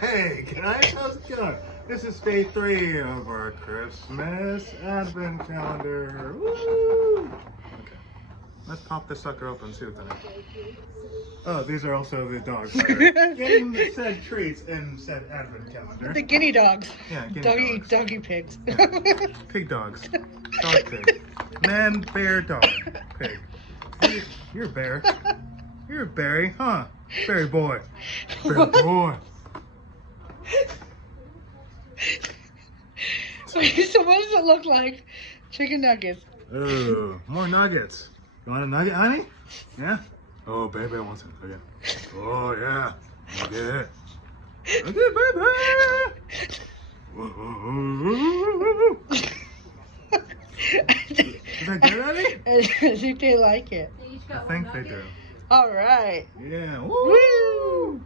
Hey guys, how's it going? This is day 3 of our Christmas Advent calendar. Woo! Okay, let's pop this sucker open and see what's in it. Oh, these are also the dogs that are getting the said treats in said Advent calendar. The guinea dogs. Yeah, guinea dogs. Doggy pigs. Yeah. Pig dogs. Dog pig. Man, bear, dog. Pig. Hey, you're a bear. You're a berry, huh? Berry boy. Berry boy. So what does it look like? Chicken nuggets. Oh, more nuggets. You want a nugget, honey? Yeah? Oh, baby wants a nugget. Oh, yeah. Nugget. Nugget, baby! Is that good, honey? I think they like it. I think they do. All right. Yeah. Woo!